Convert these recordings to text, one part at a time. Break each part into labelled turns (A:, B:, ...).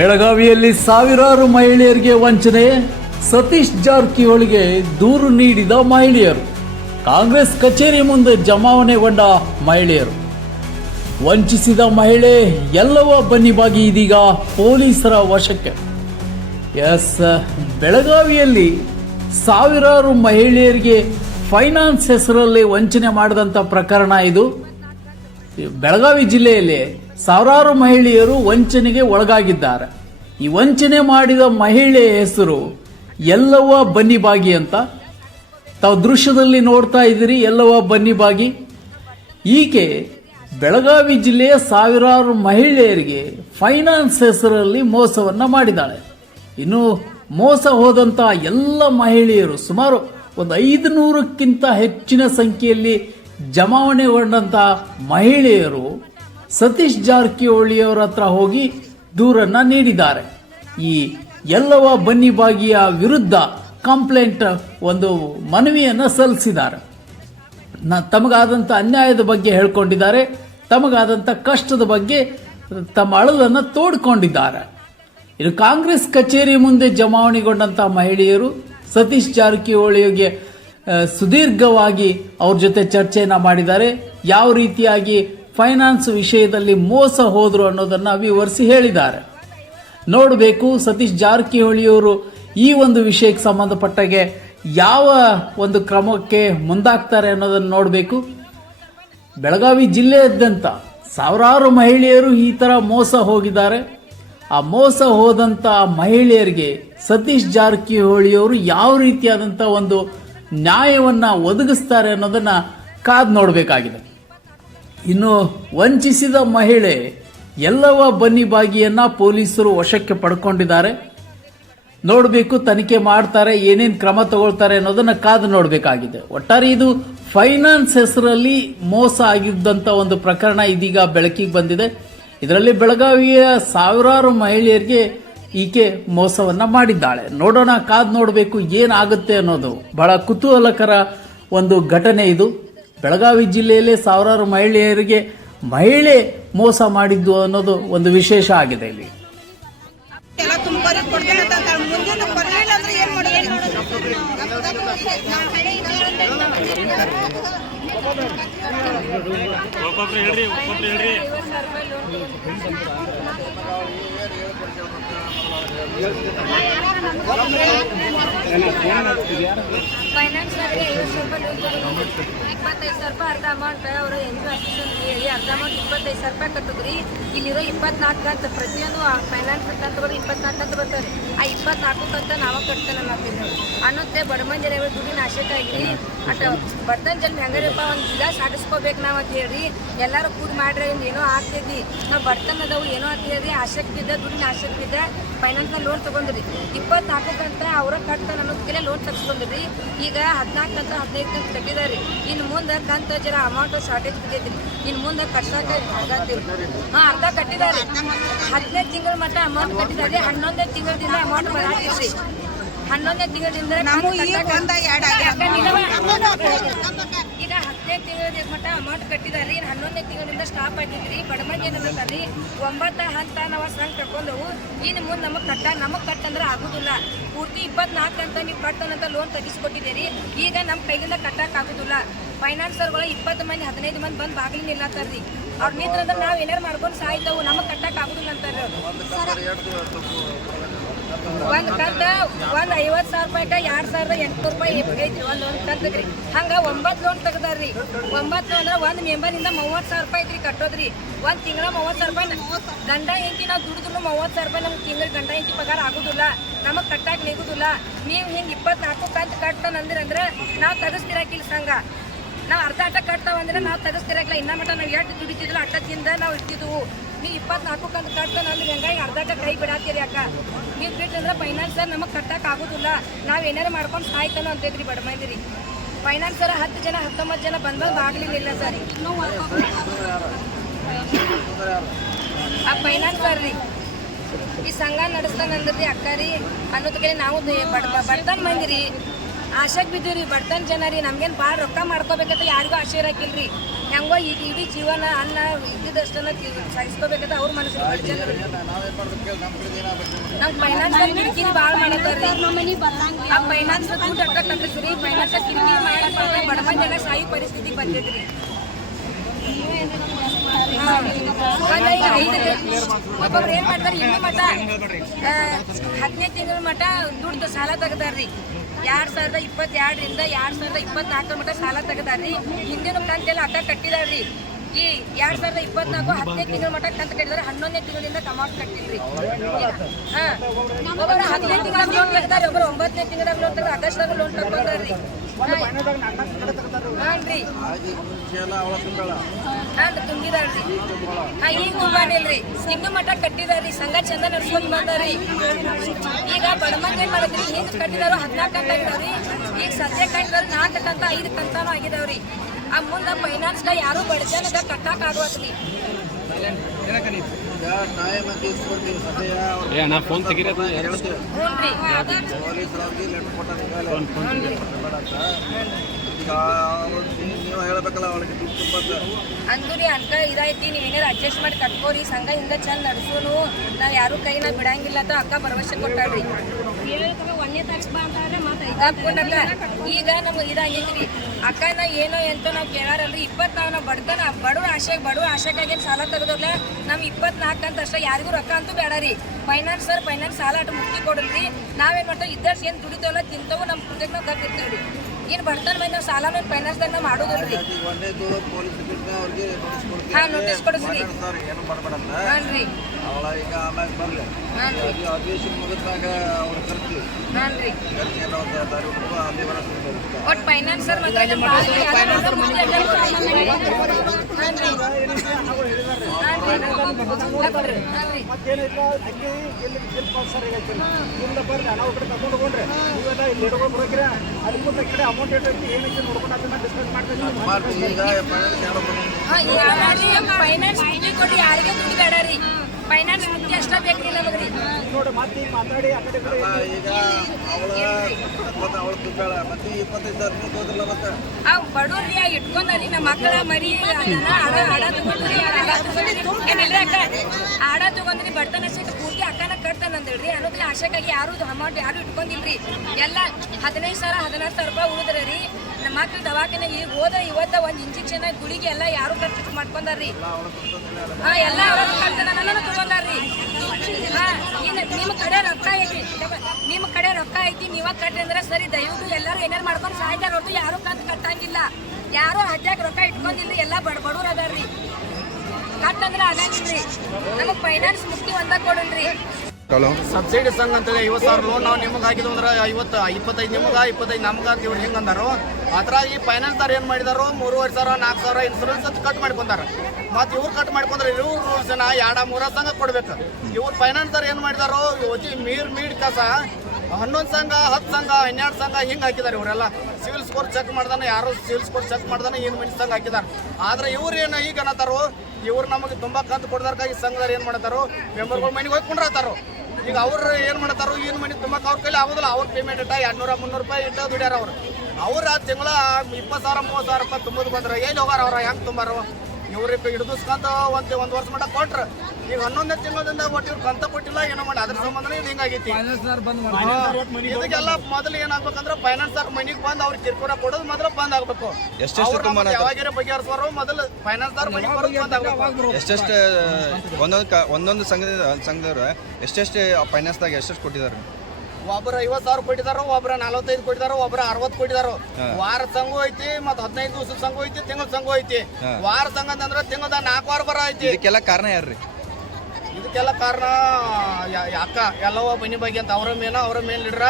A: ಬೆಳಗಾವಿಯಲ್ಲಿ ಸಾವಿರಾರು ಮಹಿಳೆಯರಿಗೆ ವಂಚನೆ. ಸತೀಶ್ ಜಾರಕಿಹೊಳಿಗೆ ದೂರು ನೀಡಿದ ಮಹಿಳೆಯರು. ಕಾಂಗ್ರೆಸ್ ಕಚೇರಿ ಮುಂದೆ ಜಮಾವಣೆಗೊಂಡ ಮಹಿಳೆಯರು. ವಂಚಿಸಿದ ಮಹಿಳೆ ಎಲ್ಲವ ಬನ್ನಿಬಾಗಿ ಇದೀಗ ಪೊಲೀಸರ ವಶಕ್ಕೆ. ಎಸ್, ಬೆಳಗಾವಿಯಲ್ಲಿ ಸಾವಿರಾರು ಮಹಿಳೆಯರಿಗೆ ಫೈನಾನ್ಸ್ ಹೆಸರಲ್ಲಿ ವಂಚನೆ ಮಾಡಿದಂಥ ಪ್ರಕರಣ ಇದು. ಬೆಳಗಾವಿ ಜಿಲ್ಲೆಯಲ್ಲಿ ಸಾವಿರಾರು ಮಹಿಳೆಯರು ವಂಚನೆಗೆ ಒಳಗಾಗಿದ್ದಾರೆ. ಈ ವಂಚನೆ ಮಾಡಿದ ಮಹಿಳೆಯ ಹೆಸರು ಎಲ್ಲವ್ವ ಬನ್ನಿಬಾಗಿ ಅಂತ. ತಾವು ದೃಶ್ಯದಲ್ಲಿ ನೋಡ್ತಾ ಇದ್ದೀರಿ ಎಲ್ಲವ್ವ ಬನ್ನಿಬಾಗಿ. ಈಕೆ ಬೆಳಗಾವಿ ಜಿಲ್ಲೆಯ ಸಾವಿರಾರು ಮಹಿಳೆಯರಿಗೆ ಫೈನಾನ್ಸ್ ಹೆಸರಲ್ಲಿ ಮೋಸವನ್ನ ಮಾಡಿದ್ದಾಳೆ. ಇನ್ನು ಮೋಸ ಹೋದಂತ ಎಲ್ಲ ಮಹಿಳೆಯರು ಸುಮಾರು ಒಂದು ಐದು ನೂರಕ್ಕಿಂತ ಹೆಚ್ಚಿನ ಸಂಖ್ಯೆಯಲ್ಲಿ ಜಮಾವಣೆಗೊಂಡಂತ ಮಹಿಳೆಯರು ಸತೀಶ್ ಜಾರಕಿಹೊಳಿಯವರ ಹತ್ರ ಹೋಗಿ ದೂರನ್ನ ನೀಡಿದ್ದಾರೆ. ಈ ಎಲ್ಲವ ಬನ್ನಿಬಾಗಿಯ ವಿರುದ್ಧ ಕಂಪ್ಲೇಂಟ್ ಒಂದು ಮನವಿಯನ್ನು ಸಲ್ಲಿಸಿದ್ದಾರೆ. ನ ತಮಗಾದಂಥ ಅನ್ಯಾಯದ ಬಗ್ಗೆ ಹೇಳ್ಕೊಂಡಿದ್ದಾರೆ. ತಮಗಾದಂಥ ಕಷ್ಟದ ಬಗ್ಗೆ ತಮ್ಮ ಅಳಲನ್ನು ತೋಡ್ಕೊಂಡಿದ್ದಾರೆ. ಇದು ಕಾಂಗ್ರೆಸ್ ಕಚೇರಿ ಮುಂದೆ ಜಮಾವಣೆಗೊಂಡಂಥ ಮಹಿಳೆಯರು ಸತೀಶ್ ಜಾರಕಿಹೊಳಿಗೆ ಸುದೀರ್ಘವಾಗಿ ಅವ್ರ ಜೊತೆ ಚರ್ಚೆಯನ್ನ ಮಾಡಿದ್ದಾರೆ. ಯಾವ ರೀತಿಯಾಗಿ ಫೈನಾನ್ಸ್ ವಿಷಯದಲ್ಲಿ ಮೋಸ ಹೋದ್ರು ಅನ್ನೋದನ್ನ ವಿವರಿಸಿ ಹೇಳಿದ್ದಾರೆ. ನೋಡಬೇಕು, ಸತೀಶ್ ಜಾರಕಿಹೊಳಿಯವರು ಈ ಒಂದು ವಿಷಯಕ್ಕೆ ಸಂಬಂಧಪಟ್ಟಾಗೆ ಯಾವ ಒಂದು ಕ್ರಮಕ್ಕೆ ಮುಂದಾಗ್ತಾರೆ ಅನ್ನೋದನ್ನು ನೋಡಬೇಕು. ಬೆಳಗಾವಿ ಜಿಲ್ಲೆಯಾದ್ಯಂತ ಸಾವಿರಾರು ಮಹಿಳೆಯರು ಈ ಥರ ಮೋಸ ಹೋಗಿದ್ದಾರೆ. ಆ ಮೋಸ ಹೋದಂಥ ಮಹಿಳೆಯರಿಗೆ ಸತೀಶ್ ಜಾರಕಿಹೊಳಿಯವರು ಯಾವ ರೀತಿಯಾದಂಥ ಒಂದು ನ್ಯಾಯವನ್ನ ಒದಗಿಸ್ತಾರೆ ಅನ್ನೋದನ್ನ ಕಾದು ನೋಡಬೇಕಾಗಿದೆ. ಇನ್ನು ವಂಚಿಸಿದ ಮಹಿಳೆ ಎಲ್ಲವ ಬನ್ನಿಬಾಗಿಯನ್ನ ಪೊಲೀಸರು ವಶಕ್ಕೆ ಪಡ್ಕೊಂಡಿದ್ದಾರೆ. ನೋಡಬೇಕು, ತನಿಖೆ ಮಾಡ್ತಾರೆ, ಏನೇನು ಕ್ರಮ ತಗೊಳ್ತಾರೆ ಅನ್ನೋದನ್ನ ಕಾದು ನೋಡಬೇಕಾಗಿದೆ. ಒಟ್ಟಾರೆ ಇದು ಫೈನಾನ್ಸ್ ಹೆಸರಲ್ಲಿ ಮೋಸ ಆಗಿದ್ದಂಥ ಒಂದು ಪ್ರಕರಣ ಇದೀಗ ಬೆಳಕಿಗೆ ಬಂದಿದೆ. ಇದರಲ್ಲಿ ಬೆಳಗಾವಿಯ ಸಾವಿರಾರು ಮಹಿಳೆಯರಿಗೆ ಈಕೆ ಮೋಸವನ್ನ ಮಾಡಿದ್ದಾಳೆ. ನೋಡೋಣ, ಕಾದು ನೋಡಬೇಕು ಏನಾಗುತ್ತೆ ಅನ್ನೋದು ಬಹಳ ಕುತೂಹಲಕರ ಒಂದು ಘಟನೆ ಇದು. ಬೆಳಗಾವಿ ಜಿಲ್ಲೆಯಲ್ಲೇ ಸಾವಿರಾರು ಮಹಿಳೆಯರಿಗೆ ಮಹಿಳೆ ಮೋಸ ಮಾಡಿದ್ದು ಅನ್ನೋದು ಒಂದು ವಿಶೇಷ ಆಗಿದೆ ಇಲ್ಲಿ.
B: ಫೈನಾನ್ಸ್ ಇಪ್ಪತ್ತೈದು ಸಾವಿರ ರೂಪಾಯಿ ಅರ್ಧ ಅಮೌಂಟ್ ಅವರು ಎನ್ ಜಿ ಹೇಳಿ, ಅರ್ಧ ಅಮೌಂಟ್ ಇಪ್ಪತ್ತೈದು ಸಾವಿರ ರೂಪಾಯಿ ಕಟ್ಟಿದ್ರಿ. ಇಲ್ಲಿರೋ ಇಪ್ಪತ್ನಾಲ್ಕು ಕಂತು ಪ್ರತಿಯೊಂದು ಫೈನಾನ್ಸ್ ಕಂತುಗಳು ಇಪ್ಪತ್ನಾಲ್ಕು ಕಂತು ಬರ್ತಾರೆ ಆ ಇಪ್ಪತ್ನಾಲ್ಕು ಕಂತ ನಾವ ಕಟ್ತೇನೆ ಮಾಡ್ತಿದ್ವಿ ಅನ್ನೋದೇ ಬಡ ಮಂದಿ ಜನ ದುಡ್ಡಿನ ಆಶಕ್ಕಾಗಿ ಅಟ, ಬಡತನ ಜನ ಹೆಂಗಾರಪ್ಪ ಒಂದು ಗಿಡ ಸಾಗಿಸ್ಕೋಬೇಕು ನಾವು ಅಂತ ಹೇಳಿ ಎಲ್ಲರೂ ಕೂಡಿ ಮಾಡ್ರಿ ಏನೋ ಆಗ್ತೈತಿ. ನಾವು ಬಡತನ ಅದಾವು ಏನೋ ಅಂತ ಹೇಳಿ ಆಸಕ್ತಿ ಇದೆ ದುಡ್ಡಿನ ಆಸಕ್ತಿ ಇದೆ ಫೈನಾನ್ಸ್ನ ಲೋನ್ ತಗೊಂಡ್ರಿ. ಇಪ್ಪತ್ನಾಲ್ಕು ಕಂತ ಅವರ ಕಟ್ತಾನೆ ಅನ್ನೋದಕ್ಕೆ ಲೋನ್ ತಗ್ಸ್ಕೊಂಡ್ರಿ. ಈಗ ಹದಿನಾಲ್ಕು ಕಂತ ಹದಿನೈದು ಕಂತ ಕಟ್ಟಿದಾರೆ. ಇನ್ನು ಮುಂದೆ ಕಂತ ಜರ ಅಮೌಂಟ್ ಶಾರ್ಟೇಜ್ ಬಿದ್ದೈತಿ. ಇನ್ನು ಮುಂದೆ ಕಟ್ಸಕ್ಕೆ ಆಗತ್ತೀವಿ ಹಾಂ ಅರ್ಧ ಕಟ್ಟಿದ್ದಾರೆ. ಹದಿನೈದು ತಿಂಗಳ ಮಟ್ಟ ಅಮೌಂಟ್ ಕಟ್ಟಿದ್ದಾರೆ. ಹನ್ನೊಂದನೇ ತಿಂಗಳಿಂದ ಅಮೌಂಟ್ ಬರಾತಿದ್ರಿ ಹನ್ನೊಂದನೇ ತಿಂಗಳಿಂದ
C: ನಾವು ಈಗ
B: ಹದಿನೈದು ತಿಂಗಳ ಮಟ್ಟ ಅಮೌಂಟ್ ಕಟ್ಟಿದಾರೆ ಇನ್ನು ಹನ್ನೊಂದನೇ ತಿಂಗಳಿಂದ ಸ್ಟಾಪ್ ಆಗಿದ್ರಿ. ಬಡಮಂಜಿ ಏನಂತಾರಿ ಒಂಬತ್ತು ಹಂತ ನಾವು ಸಂಘ ಕಟ್ಕೊಂಡವು ಇನ್ನು ಮುಂದೆ ನಮಗೆ ಕಟ್ಟ ನಮಗೆ ಕಟ್ಟಂದ್ರೆ ಆಗುದಿಲ್ಲ. ಪೂರ್ತಿ ಇಪ್ಪತ್ನಾಲ್ಕು ಅಂತ ನೀವು ಕಟ್ಟನಂತ ಲೋನ್ ತೆಗಿಸ್ಕೊಟ್ಟಿದ್ದೀರಿ. ಈಗ ನಮ್ಮ ಕೈಯಿಂದ ಕಟ್ಟಕ್ಕೆ ಆಗುದಿಲ್ಲ. ಫೈನಾನ್ಸರ್ಗಳು ಇಪ್ಪತ್ತು ಮಂದಿ, ಹದಿನೈದು ಮಂದಿ ಬಂದು ಬಾಗಿಲು ನಿಲ್ಲತ್ತಾರ್ರಿ ಅವ್ರು ನಿಂತ್ರಂದ್ರೆ ನಾವು ಏನಾರು ಮಾಡ್ಕೊಂಡು ಸಾಯ್ತವು, ನಮಗೆ ಕಟ್ಟಕ್ಕೆ ಆಗುದಿಲ್ಲ ಅಂತಾರೆ ಒಂದು ಕಂತ ಒಂದು ಐವತ್ತು ಸಾವಿರ ರೂಪಾಯಿಗೆ ಎರಡು ಸಾವಿರದ ಎಂಟು ರೂಪಾಯಿ ಐತ್ರಿ ಒಂದು ಒಂದು ಕಂತದ್ರಿ ಹಂಗೆ ಒಂಬತ್ತು ಲೋನ್ ತೆಗ್ದಾರ್ರಿ. ಒಂಬತ್ತು ಅಂದ್ರೆ ಒಂದು ಮೆಂಬರಿಂದ ಮೂವತ್ತು ಸಾವಿರ ರೂಪಾಯಿ ಐತ್ರಿ ಕಟ್ಟೋದ್ರಿ. ಒಂದು ತಿಂಗಳ ಮೂವತ್ತು ಸಾವಿರ ರೂಪಾಯಿ ಗಂಡ ಹೆಂಡತಿ ನಾವು ದುಡಿದ್ರು ಮೂವತ್ತು ಸಾವಿರ ರೂಪಾಯಿ ನಮ್ಗೆ ತಿಂಗಳ ಗಂಡ ಹೆಂಡತಿ ಪಗಾರ ಆಗೋದಿಲ್ಲ. ನಮಗೆ ಕಟ್ಟಕ್ಕೆ ನಿಗುದಿಲ್ಲ. ನೀವು ಹಿಂಗೆ ಇಪ್ಪತ್ನಾಲ್ಕು ಕಂತು ಕಟ್ಟ ಅಂದ್ರೆ ನಾವು ತೆಗಿಸ್ತಿರಾಕಿಲ್ಲ ಸಂಘ ನಾವು ಅರ್ಧ ಅಟ್ಟ ಕಟ್ತಾವಂದ್ರೆ ನಾವು ತೆಗಿಸ್ತಿರಾಕಿಲ್ಲ ಇನ್ನ ಮಟ್ಟ ನಾವು ಎಷ್ಟು ದುಡಿತಿದ್ಲ ಅಟ್ಟದಿಂದ ನಾವು ಇರ್ತಿದ್ವು. ನೀವು ಇಪ್ಪತ್ನಾಲ್ಕು ಕಂತು ಕಟ್ಟ ಅಂದ್ರೆ ಹೆಂಗಾಗಿ ಅಟ್ಟ ಕೈ ಬಿಡಾತೀರಿ ಅಕ್ಕ? ನೀವು ಬಿಟ್ಟಂದ್ರೆ ಫೈನಾನ್ಸರ್ ನಮಗೆ ಕಟ್ಟಕ್ಕೆ ಆಗೋದಿಲ್ಲ. ನಾವು ಏನಾರು ಮಾಡ್ಕೊಂಡು ಸಾಯ್ತಾನೋ ಅಂತೈತ್ರಿ ಬಡ ಮಂದಿರಿ. ಫೈನಾನ್ಸರ್ ಹತ್ತು ಜನ, ಹತ್ತೊಂಬತ್ತು ಜನ ಬಂದಾಗ ಬಂದು ಆಗ್ಲಿಲ್ಲ ಸರ್. ಆ ಫೈನಾನ್ಸರ್ ರೀ, ಈ ಸಂಘ ನಡೆಸ್ತಾನಂದ್ರಿ ರೀ ಅನ್ನೋದಕ್ಕೆ ನಾವು ಬಡ್ತಾನ ಬಡ ಬಡತನ ಮಂದಿರಿ. ಆಶೆಗೆ ಬಿದ್ದೀವಿ ಬಡತನ ಜನ ರೀ ನಮ್ಗೇನು ಭಾಳ ರೊಕ್ಕ ಮಾಡ್ಕೋಬೇಕಂತ ಯಾರಿಗೂ ಆಶೆ ಇರಕ್ಕಿಲ್ಲ ರೀ ಹೆಂಗೋ ಈಗ ಇಡೀ ಜೀವನ, ಅನ್ನ, ಇದ್ದಿದ್ದಷ್ಟನ್ನ ಸಹಿಸ್ಕೋಬೇಕಂತ ಅವ್ರ ಮನಸ್ಸಿಗೆ ಅಡ್ಜನ್ ನಮ್ ಫೈನಾನ್ಸ್ ಕಿರಿಕಿರಿ ಭಾಳ ಮಾಡತ್ತಾರ್ರಿ. ನಮ್ಮ ಫೈನಾನ್ಸ್ ದುಡ್ಡು ಅಟ್ಟ ಕಟ್ಟಿಸ್ರಿ ಫೈನಾನ್ಸ್ ಕಿರಿಕಿರಿ ಮಾಡಕ್ಕೆ ಬಡ ಮಂದಿ ಎಲ್ಲ ಸಾಯಿ ಪರಿಸ್ಥಿತಿ ಬಂದಿದ್ರಿ. ಒಬ್ಬೊಬ್ರು ಏನ್ ಮಾಡ್ತಾರೆ ಇನ್ನೂ ಮಠ ಹದಿನೈದು ತಿಂಗಳ ಮಠ ದುಡ್ಡು ಸಾಲ ತೆಗ್ದಾರ್ರಿ. ಎರಡ್ ಸಾವಿರದ ಇಪ್ಪತ್ತೆರಡರಿಂದ ಎರಡ್ ಸಾವಿರದ ಇಪ್ಪತ್ನಾಲ್ಕರ ಮಟ್ಟ ಸಾಲ ತೆಗೆದಾರ್ರಿ. ಹಿಂದಿನ ಕಂತೆಲ್ಲ ಅಡ್ಡ ಕಟ್ಟಿದಾರ್ರಿ. ಈ ಎರಡ್ ಸಾವಿರದ ಇಪ್ಪತ್ನಾಲ್ಕು ಹದಿನೈದು ತಿಂಗಳ ಮಟ್ಟ ಕಂತ ಕಟ್ಟಿದ್ರೆ ಹನ್ನೊಂದನೇ ತಿಂಗಳಿಂದ ಅಮೌಂಟ್ ಕಟ್ಟಿದ್ರಿ. ಹಾ. ಹದಿನೈದು ತಿಂಗಳ ಲೋನ್ ತೆಗ್ದಾರೆ, ಒಬ್ಬರು ಒಂಬತ್ತನೇ ತಿಂಗಳ ಲೋನ್ ತೆಗ್ದು ಆಗಸ್ಟ್ದಾಗ ಲೋನ್ ತಗೊಂಡ್ರಿ ಹಾನ್ರಿ. ಹಾಂ ತುಂಬಿದಾಳ್ರಿ ಹಾ ಈಗ ತುಂಬಾನಿಲ್ರಿ ಸಿಂಧು ಮಠ ಕಟ್ಟಿದಾರ್ರಿ. ಸಂಘ ಚಂದ ನಡ್ಸ್ಕೊಂಡ್ ಬಂದಾರಿ ಈಗ ಬಡಮಂದಿ ಏನ್ ಮಾಡಿದ್ರಿ. ಹಿಂಗ್ ಕಟ್ಟಿದಾರು ಹದಿನಾಲ್ಕು ಕಂತ ಆಗಿದಾವ್ರಿ. ಈಗ ಸದ್ಯ ಕಟ್ಟಿದಾರ ನಾಲ್ಕು ಕಂತ, ಐದು ಕಂತಾನು ಆಗಿದಾವ್ರಿ. ಆ ಮುಂದೆ ಫೈನಾನ್ಸ್ ಯಾರು ಬಡಜನದ ಕಟ್ಟಾಕ
D: ನಾ ಫೋನ್ ತೆಗಿರೋದು
B: ಅಂದ್ರಿ ಅನ್ಕ ಇದೈತಿ ನೀವ್ ಏನಾರ ಅಡ್ಜಸ್ಟ್ ಮಾಡಿ ಕಟ್ಕೋರಿ ಸಂಘ ಹಿಂಗ ಚಂದ ನಡ್ಸೋನು. ನಾವ್ ಯಾರು ಕೈನ ಬಿಡಂಗಿಲ್ಲ ಅಂತ ಅಕ್ಕ ಭರವಸೆ ಕೊಟ್ಟಾಳ್ರಿ. ಒಂದೇ ತಪ್ಕೊಂಡಲ್ಲ ಈಗ ನಮ್ಗೆ ಇದಾಗೈತ್ರಿ. ಅಕ್ಕನ ಏನೋ ಎಂತ ನಾವು ಕೇಳಾರಲ್ರಿ ಇಪ್ಪತ್ನಾಲ್ಕು ನಾವು ಬಡ್ತಾನ ಬಡವ್ರ ಆಶೆ ಬಡವ್ರ ಆಶೆಗಾಗಿ ಸಾಲ ತೆಗೆದವ್ರಲ್ಲ ನಮ್ ಇಪ್ಪತ್ನಾಲ್ಕು ಅಂತ ಅಷ್ಟೇ ಯಾರಿಗೂ ರೊಕ್ಕ ಅಂತೂ ಬೇಡ ರೀ. ಫೈನಾನ್ಸ್ ಸರ್ ಫೈನಾನ್ಸ್ ಸಾಲ ಅಟ್ಟು ಮುಕ್ತಿ ಕೊಡಲ್ರಿ. ನಾವೇನು ಮಾಡ್ತೇವೆ ಇದ್ದಷ್ಟು ಏನು ದುಡಿತೇವಲ್ಲ ತಿಂತವು ನಮ್ಮ ಪುಸ್ತಕ ನಾವು ರೀ ಏನು ಬಡ್ತಾನ ಮೇಲೆ ನಾವು ಸಾಲ ಮೇಲೆ ಫೈನಾನ್ಸ್ದಾಗ ನಾವು ಮಾಡೋದಿಲ್ರಿ. ಹಾ ನೋಟಿಸ್ ಕೊಡಿಸ್ರಿ.
E: ಹಾಂ
B: ರೀ.
E: ಅವಳ ಈಗ ಆಮ್ಯಾಗ ಬರಲಿ
B: ಹಾನ್ರಿ
E: ಅಧಿವೇಶನ ಮುಗಿದಾಗ ಅವ್ರು ಕರ್ತೀವಿ
B: ಹಾನ್ರಿ
E: ಕರ್ಸಿ ಏನೋ ಒಂದು ದಾರಿ ಹುಡುಗ ಅಲ್ಲಿ ಬರೋದು
B: ಒಟ್ ಫೈನಾನ್ಸರ್ ಮತ್ತೆ ನಮ್ಮ ಬಾಳಿಗೆ ಯಾವ್ದಾದ್ರು ಮುಂದೆ ಎಲ್ಲ ಹಾನ್ರಿ. ಹಾನ್ರಿ. ಹಾನ್ರಿ.
F: ಮತ್ತೇನಿಲ್ಲ ಹಂಗೆ ಎಲ್ಲಿ ಗೆಲ್ ಸರ್ ಹೇಳ್ತೀನಿ ಮುಂದೆ ಬರ್ರಿ ನಾವು ಕಡೆ ತಗೊಂಡು ಹೋಗ್ರಿ ನೀವೆಲ್ಲ ಇಲ್ಲಿ ಹಿಡ್ಕೊಂಡು ಬರೋಕ್ರೆ ಅಲ್ಲಿ ಮುಂದೆ ಕಡೆ ಅಮೌಂಟ್ ಏನೈತಿ ಏನೈತಿ ನೋಡ್ಕೊಂಡು ಅದನ್ನ ಡಿಸ್ಕಸ್ ಮಾಡ್ತೀವಿ
E: ಮಾಡ್ತೀವಿ ಈಗ ಫೈನಾನ್ಸ್ ಯಾರೋ ಬಂದಿಲ್ಲ
B: ಹಾ, ಯಾರಾದ್ರೂ ಫೈನಾನ್ಸ್ ಮುಕ್ತಿ ಕೊಟ್ಟು ಯಾರಿಗೆ ದುಡ್ಡು ಬೇಡ ರೀ ಫೈನಾನ್ಸ್ ಮುಕ್ತಿ ಅಷ್ಟ ಬೇಕ್ರಿ ನಮಗ್ರಿ
F: ನೋಡಿ ಮತ್ತೆ ಈಗ ಮಾತಾಡಿ ಆ ಕಡೆ ಈ ಕಡೆ
E: ಅಲ್ಲ, ಈಗ ಅವಳ ಮತ್ತೆ ಅವಳು ದುಡ್ಡಾಳ ಮತ್ತೆ ಇಪ್ಪತ್ತೈದು ಸಾವಿರ ರೂಪಾಯಿ ಹೋದ್ರಲ್ಲ ಮತ್ತೆ?
B: ಆ ಬಡವ್ರಿ ಆ ಇಟ್ಕೊಂಡಾರಿ ನಮ್ಮ ಮಕ್ಕಳ ಮರಿ ಅದನ್ನ ಆಡ ಆಡ ತಗೊಂಡ್ರಿ. ಆಡ ತಗೊಂಡ್ರಿ. ಆಡ ತಗೊಂಡ್ರಿ ಬಡತನ ಸಿಟ್ಟು ಪೂರ್ತಿ ಅಕ್ಕನ ಕಟ್ತಾನ ಅಂದೇಳ್ರಿ ಅನ್ನೋದ್ರ ಆಶೆಗಾಗಿ ಯಾರು ಅಮೌಂಟ್ ಯಾರು ಇಟ್ಕೊಂಡಿಲ್ರಿ. ಎಲ್ಲ ಹದಿನೈದು ಸಾವಿರ, ಹದಿನಾರು ಸಾವಿರ ರೂಪಾಯಿ ಉಳಿದ್ರೆ ರೀ, ನಮ್ಮ ಮಕ್ಳು ದವಾಖಾನೆ ಈಗ ಹೋದ್ರೆ ಇವತ್ತ ಒಂದ್ ಇಂಜೆಕ್ಷನ್ ಗುಳಿಗೆ ಎಲ್ಲ ಯಾರು ಖರ್ಚು ಮಾಡ್ಕೊಂಡಾರ್ರಿ. ಹಾ, ಎಲ್ಲ ಅವ್ರ ಕಳ್ತನ ತಗೊಂಡಾರ್ರಿ. ಹಾ ನಿಮ್ಮ ಕಡೆ ರೊಕ್ಕ ಐತಿ. ನಿಮ್ಮ ಕಡೆ ರೊಕ್ಕ ಐತಿ, ನೀವ ಕಟ್ಟಿ ಅಂದ್ರೆ ಸರಿ, ದಯವಿಟ್ಟು ಎಲ್ಲರೂ ಏನಾರು ಮಾಡ್ಕೊಂಡು ಸಾಯ್ತಾರ ಯಾರು ಕಂತು ಕಟ್ಟಂಗಿಲ್ಲ. ಯಾರು ಹಜ್ಜಾಗ ರೊಕ್ಕ ಇಟ್ಕೊಂಡಿಲ್ರಿ, ಎಲ್ಲ ಬಡ ಬಡವ್ರು ಕಟ್ಟಂದ್ರೆ ಆಗಂಗಿಲ್ರಿ ನಮಗ್ ಫೈನಾನ್ಸ್ ಮುಕ್ತಿ ಒಂದ ಕೊಡಲ್ರಿ
G: ಸಬ್ಸಿಡಿ ಸಂಘ ಅಂತೇಳಿ ಐವತ್ತು ಸಾವಿರ ಲೋನ್ ನಾವು ನಿಮಗೆ ಹಾಕಿದ್ವು ಅಂದ್ರೆ ಐವತ್ತು ಇಪ್ಪತ್ತೈದು ನಿಮ್ಗೆ ಇಪ್ಪತ್ತೈದು ನಮ್ಗೆ ಅಂತ ಇವ್ರು ಹಿಂಗೆ ಅಂದಾರು. ಅದ್ರಾಗ ಈ ಫೈನಾನ್ಸ್ದಾರ ಏನು ಮಾಡಿದಾರು ಮೂರುವರೆ ಸಾವಿರ ನಾಲ್ಕು ಸಾವಿರ ಇನ್ಸೂರೆನ್ಸ್ ಅಂತ ಕಟ್ ಮಾಡ್ಕೊಂಡಾರ. ಮತ್ತು ಇವ್ರು ಕಟ್ ಮಾಡ್ಕೊಂಡ್ರೆ ಇವ್ರ ಜನ ಎರಡ ಮೂರ ಸಂಘ ಕೊಡ್ಬೇಕು. ಇವ್ರು ಫೈನಾನ್ಸ್ದಾರ ಏನು ಮಾಡಿದಾರು ಒಜಿ ಮೀರ್ ಮೀಡ್ ಕಸ ಹನ್ನೊಂದು ಸಂಘ ಹತ್ತು ಸಂಘ ಹನ್ನೆರಡು ಸಂಘ ಹಿಂಗೆ ಹಾಕಿದ್ದಾರೆ ಇವರೆಲ್ಲ. ಸಿವಿಲ್ ಸ್ಕೋರ್ ಚೆಕ್ ಮಾಡ್ದಾನೆ, ಯಾರು ಸಿವಿಲ್ ಸ್ಕೋರ್ ಚೆಕ್ ಮಾಡ್ದಾನೆ, ಏನು ಮನಿ ಸಂಘ ಹಾಕಿದ್ದಾರೆ ಆದ್ರೆ ಇವ್ರು ಏನು ಈಗ ಅನ್ನತಾರೋ, ಇವ್ರು ನಮಗೆ ತುಂಬಾ ಕಂತು ಕೊಡ್ದಾರ್ಕಾಗಿ ಸಂಘದವ್ರು ಏನು ಮಾಡ್ತಾರೋ ಮೆಂಬರ್ಗಳು ಮನೆಗೆ ಹೋಗಿ ಕುಂಡ್ರತಾರು ಈಗ ಅವ್ರು ಏನು ಮಾಡ್ತಾರೋ ಏನು ಮನೆ ತುಂಬಕ್ಕೆ ಅವ್ರ ಕೈಲಿ ಆಗೋದಿಲ್ಲ. ಅವ್ರ ಪೇಮೆಂಟ್ ಇಟ್ಟ ಎರಡ್ನೂರ, ಮುನ್ನೂರು ರೂಪಾಯಿ ಇಟ್ಟು ದುಡ್ಯಾರ ಅವ್ರು. ಅವ್ರ ತಿಂಗಳ ಇಪ್ಪತ್ತು ಸಾವಿರ ಮೂವತ್ತು ಸಾವಿರ ರೂಪಾಯಿ ತುಂಬೋದು ಬಂದ್ರೆ ಏನು ಹೋಗಾರ ಅವ್ರ? ಹೆಂಗೆ ತುಂಬಾರು ಇವ್ರಿಗೆ ಹಿಡಿದುಸ್ಕೊಂತ ಒಂದು ಒಂದು ವರ್ಷ ಮಟ್ಟ ಕೊಟ್ರ. ಈಗ ಹನ್ನೊಂದನೇ ತಿಂಗಳಿಂದ ಒಟ್ಟು ಇವ್ರು ಕಂತ ಕೊಟ್ಟಿಲ್ಲ ಏನೋ ಮಾಡಿ. ಅದ್ರ ಸಂಬಂಧನೇ ಇದು ಹಿಂಗಾಗೈತಿ. ಇದಕ್ಕೆಲ್ಲ ಮೊದಲು ಏನಾಗ್ಬೇಕಂದ್ರೆ ಫೈನಾನ್ಸ್ ಅವ್ರ ಮನಿಗೆ ಬಂದು ಅವ್ರಿಗೆ ಕಿರ್ಕುರ ಕೊಡೋದು ಮೊದಲು ಬಂದ್ ಆಗ್ಬೇಕು. ಎಷ್ಟೆಷ್ಟು ಯಾವಾಗಿರ ಬಗೆಹರಿಸುವರು ಮೊದಲು ಫೈನಾನ್ಸ್ ಅವ್ರ ಮನಿಗೆ ಬರೋದು ಬಂದ್ ಆಗ್ಬೇಕು.
H: ಎಷ್ಟೆಷ್ಟು ಒಂದೊಂದು ಕ ಒಂದೊಂದು ಸಂಘದ ಸಂಘದವ್ರು ಎಷ್ಟೆಷ್ಟು ಫೈನಾನ್ಸ್ದಾಗ ಎಷ್ಟೆಷ್ಟು ಕೊಟ್ಟಿದ್ದಾರೆ?
G: ಒಬ್ರು ಐವತ್ ಸಾವಿರ ಕೊಟ್ಟಿದಾರೋ ಒಬ್ರ ನಲವತ್ತೈದು ಕೊಟ್ಟಿದಾರೋ ಒಬ್ರ ಅರವತ್ತು ಕೊಟ್ಟಿದಾರೋ. ವಾರ ಸಂಘ ಐತಿ ಮತ್ ಹದಿನೈದು ದಿವಸದ ಸಂಘ ಐತಿ ತಿಂಗಳ ಸಂಘ ಐತಿ. ವಾರ ಸಂಘ ಅಂತಂದ್ರ ತಿಂಗಳದ ನಾಲ್ಕು ವಾರ ಬರ ಐತಿ.
H: ಇದಕ್ಕೆಲ್ಲ ಕಾರಣ ಯಾರ್ರಿ?
G: ಇದಕ್ಕೆಲ್ಲ ಕಾರಣ ಯಾಕ ಎಲ್ಲವ ಬನ್ನಿ ಬಗ್ಗೆ ಅಂತ ಅವರ ಮೇನ ಅವ್ರ ಮೇನ್ ಲೀಡ್ರ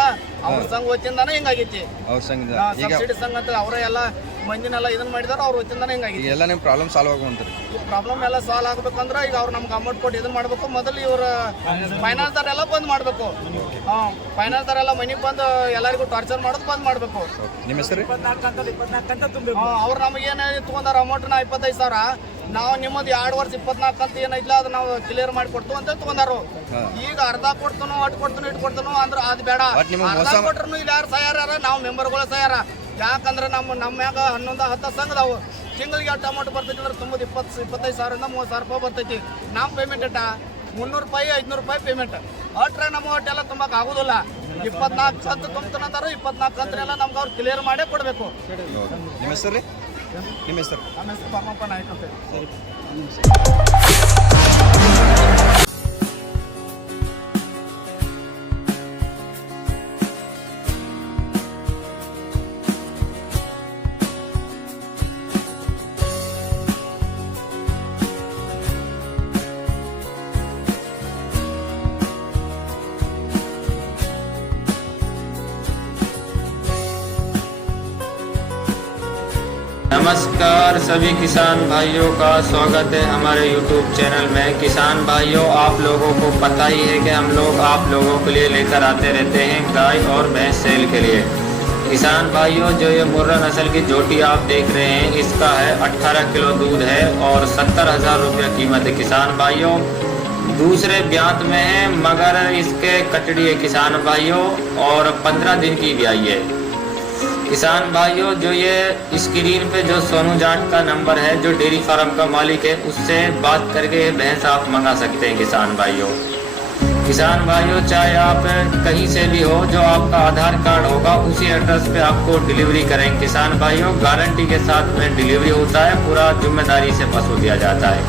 G: ಅವ್ರ ಸಂಘ ವತಿಯಿಂದಾನ ಹಿಂಗಾಗೈತಿ.
H: ಅವ್ರ ಸಂಘದ. ಈಗ
G: ಸಬ್ಸಿಡಿ ಸಂಘ ಅಂತ ಅವರ ಎಲ್ಲ ಮಂದಿನೆಲ್ಲ ಇದನ್ನ ಮಾಡಿದಾರ ಅವ್ರ ವತಿಯಿಂದಾನ ಹಿಂಗಾಗೈತಿ.
H: ಎಲ್ಲ ನಿಮ್ಮ ಪ್ರಾಬ್ಲಮ್ ಸಾಲ್ವ್ ಆಗುವಂತ್ರಿ.
G: ಈ ಪ್ರಾಬ್ಲಮ್ ಎಲ್ಲ ಸಾಲ್ವ್ ಆಗ್ಬೇಕಂದ್ರ ಈಗ ಅವ್ರು ನಮ್ಗೆ ಅಮೌಂಟ್ ಕೊಟ್ಟು ಇದನ್ನ ಮಾಡ್ಬೇಕು ಮೊದಲು ಇವ್ರ ಫೈನಾನ್ಸ್ ಎಲ್ಲ ಬಂದ್ ಮಾಡ್ಬೇಕು. ಹಾ ಫೈನಾನ್ಸ್ ಎಲ್ಲ ಮನಿಗೆ ಬಂದು ಎಲ್ಲರಿಗೂ ಟಾರ್ಚರ್ ಮಾಡೋದು ಬಂದ್ ಮಾಡ್ಬೇಕು.
H: ನಿಮ್ಮ ಹೆಸರು?
G: ಹಾ, ಅವ್ರು ನಮಗೆ ಏನು ತಗೊಂಡಾರ ಅಮೌಂಟ್ ನಾ ಇಪ್ಪತ್ತೈದು ಸಾವಿರ. ನಾವು ನಿಮ್ಮದು ಎರಡು ವರ್ಷ ಇಪ್ಪತ್ನಾಲ್ಕು ಅಂತ ಏನೈತಿಲ್ಲ ಅದು ನಾವು ಕ್ಲಿಯರ್ ಮಾಡಿ ಕೊಡ್ತು ಅಂತ ತಗೊಂಡಾರು. ಈಗ ಅರ್ಧ ಕೊಡ್ತನು ಅಟ್ ಕೊಡ್ತನು ಇಟ್ ಕೊಡ್ತನು ಅಂದ್ರೆ ಅದು ಬೇಡ. ಅರ್ಧ ಕೊಟ್ರು ಇಲ್ಲಿ ಯಾರು ಸಹಾರ ನಾವು ಮೆಂಬರ್ಗಳು ಸಹಾರ ಯಾಕಂದ್ರೆ ನಮ್ಮ ನಮ್ಮ ಮ್ಯಾಗ ಹನ್ನೊಂದು ಹತ್ತು ಸಂಘದವು ತಿಂಗಳಿಗೆ ಎಷ್ಟು ಅಮೌಂಟ್ ಬರ್ತೈತಿ ಅಂದ್ರೆ ತುಂಬದು ಇಪ್ಪತ್ತು ಇಪ್ಪತ್ತೈದು ಸಾವಿರದಿಂದ ಮೂವತ್ತು ಸಾವಿರ ರೂಪಾಯಿ ಬರ್ತೈತಿ. ನಮ್ಮ ಪೇಮೆಂಟ್ ಅಟ್ಟ ಮುನ್ನೂರು ರೂಪಾಯಿ ಐದುನೂರು ರೂಪಾಯಿ ಪೇಮೆಂಟ್ ಅಟ್ರೆ ನಮ್ಮ ಒಟ್ಟೆಲ್ಲ ತುಂಬಕ್ಕೆ ಆಗೋದಿಲ್ಲ. ಇಪ್ಪತ್ನಾಲ್ಕು ಕಂತು ತುಂಬ್ತಾನಂತಾರ ಇಪ್ಪತ್ನಾಲ್ಕು ಕಂತನೆಲ್ಲ ನಮ್ಗೆ ಅವ್ರು ಕ್ಲಿಯರ್ ಮಾಡೇ ಕೊಡಬೇಕು.
H: ನಿಮ್ಮ ಹೆಸರು ರೀ? ನಿಮ್ಮ ಹೆಸರು?
G: ನಮ್ಮ ಹೆಸರು ಪಾಮಪ್ಪ ನಾಯ್ಕ ಅಂತ
I: नमस्कार, सभी किसान भाइयों का स्वागत है हमारे YouTube चैनल में। किसान भाइयों, आप लोगों को पता ही है कि हम लोग आप लोगों के लिए लेकर आते रहते हैं गाय और भैंस सेल के लिए। किसान भाइयों, जो ये मुर्रा नस्ल की जोटी आप देख रहे हैं, इसका है 18 किलो दूध है और सत्तर हज़ार रुपये कीमत है। किसान भाइयों, दूसरे ब्यात में है, मगर इसके कटड़ी है किसान भाइयों, और 15 दिन की ब्याई है। किसान भाइयों, जो ये स्क्रीन पे जो सोनू जाट का नंबर है, जो डेयरी फार्म का मालिक है, उससे बात करके भैंस आप मंगा सकते हैं किसान भाइयों। किसान भाइयों, चाहे आप कहीं से भी हो, जो आपका आधार कार्ड होगा, उसी एड्रेस पे आपको डिलीवरी करेंगे। किसान भाइयों गारंटी के साथ में डिलीवरी होता है, पूरा ज़िम्मेदारी से वसूल दिया जाता है।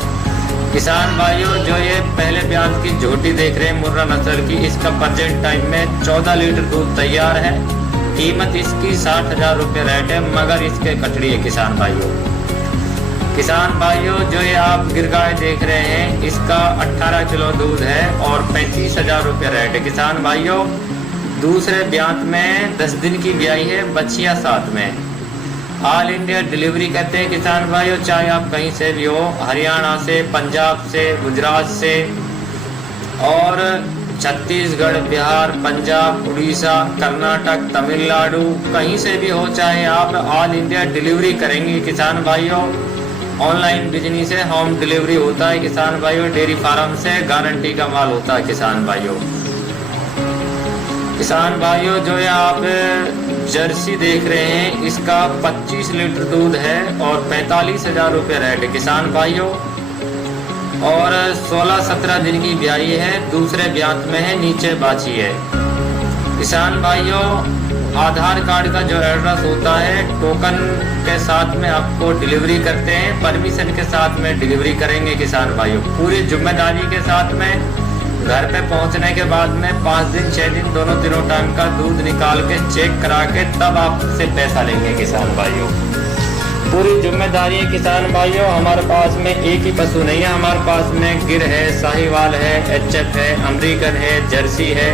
I: किसान भाइयों, जो ये पहले प्याज की झोटी देख रहे हैं, मुर्रा नस्ल की, इसका प्रजेंट टाइम में 14 लीटर दूध तैयार है। कीमत इसकी साठ हज़ार रुपये रेट है, मगर इसके कटड़ी है किसान भाइयों। किसान भाइयों, जो ये आप गिरगाय देख रहे हैं, इसका 18 किलो दूध है और पैंतीस हज़ार रुपये रेट है। किसान भाइयों, दूसरे ब्यात में 10 दिन की ब्याई है बच्चिया साथ में। ऑल इंडिया डिलीवरी करते हैं, किसान भाइयों, चाहे आप कहीं से भी हो, हरियाणा से, पंजाब से, गुजरात से, और छत्तीसगढ़, बिहार, पंजाब, उड़ीसा, कर्नाटक, तमिलनाडु, कहीं से भी हो, चाहे आप ऑल इंडिया डिलीवरी करेंगे किसान भाइयों। ऑनलाइन बिज़नेस है होम डिलीवरी होता है किसान भाइयों डेयरी फार्म से गारंटी का माल होता है किसान भाइयों। किसान भाइयों, जो है आप जर्सी देख रहे हैं, इसका 25 लीटर दूध है और पैंतालीस हज़ार रुपये रेट किसान भाइयों और 16-17 दिन की ब्याई है, दूसरे ब्यात में है, नीचे बाछी है। किसान भाइयों, आधार कार्ड का जो एड्रेस होता है, टोकन के साथ में आपको डिलीवरी करते हैं, परमिशन के साथ में डिलीवरी करेंगे किसान भाइयों। पूरी ज़िम्मेदारी के साथ में, घर पे पहुँचने के बाद में पाँच दिन छः दिन, दोनों तीनों टाइम का दूध निकाल के चेक करा के तब आपसे पैसा लेंगे किसान भाइयों। पूरी ज़िम्मेदारी किसान भाइयों, हमारे पास में एक ही पशु नहीं है, हमारे पास में गिर है, साहिवाल है एच एफ़ है, अमरीकन है, जर्सी है,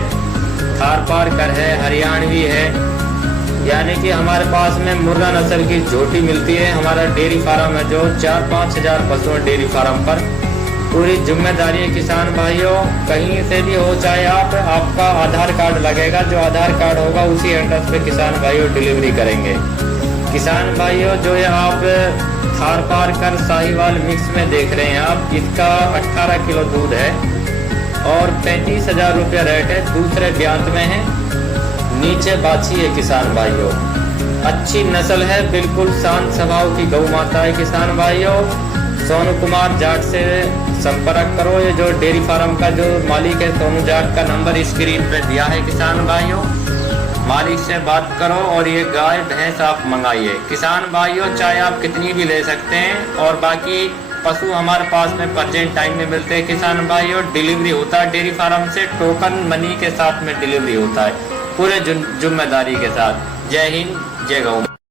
I: थार पारकर है, हरियाणवी है। यानी कि हमारे पास में मुर्रा नस्ल की झोटी मिलती है, हमारा डेयरी फार्म है जो चार पाँच हज़ार पशु है डेयरी फार्म पर। पूरी ज़िम्मेदारी किसान भाइयों, कहीं से भी हो, चाहे आप, आपका आधार कार्ड लगेगा, जो आधार कार्ड होगा, उसी एड्रेस पे किसान भाइयों डिलीवरी करेंगे। किसान भाइयों, जो ये आप थार पार कर साहिवाल मिक्स में देख रहे हैं आप इसका 18 किलो दूध है और पैंतीस हज़ार रुपया रेट है, दूसरे ब्यांत में है। नीचे बाछी है किसान भाइयों। अच्छी नस्ल है, बिल्कुल शांत स्वभाव की गौ माता है किसान भाइयों। सोनू कुमार जाट से संपर्क करो, ये जो डेयरी फार्म का जो मालिक है, सोनू जाट का नंबर स्क्रीन पे दिया है किसान भाइयों। मालिक से बात करो और ये गाय, भैंस आप मंगाइए। किसान भाइयों चाहे आप कितनी भी ले सकते हैं और बाकी पशु हमारे पास में परचेंट टाइम में मिलते हैं। किसान भाइयों, डिलीवरी होता है डेयरी फार्म से, टोकन मनी के साथ में डिलीवरी होता है। पूरे ज़िम्मेदारी के साथ। जय हिंद, जय गौ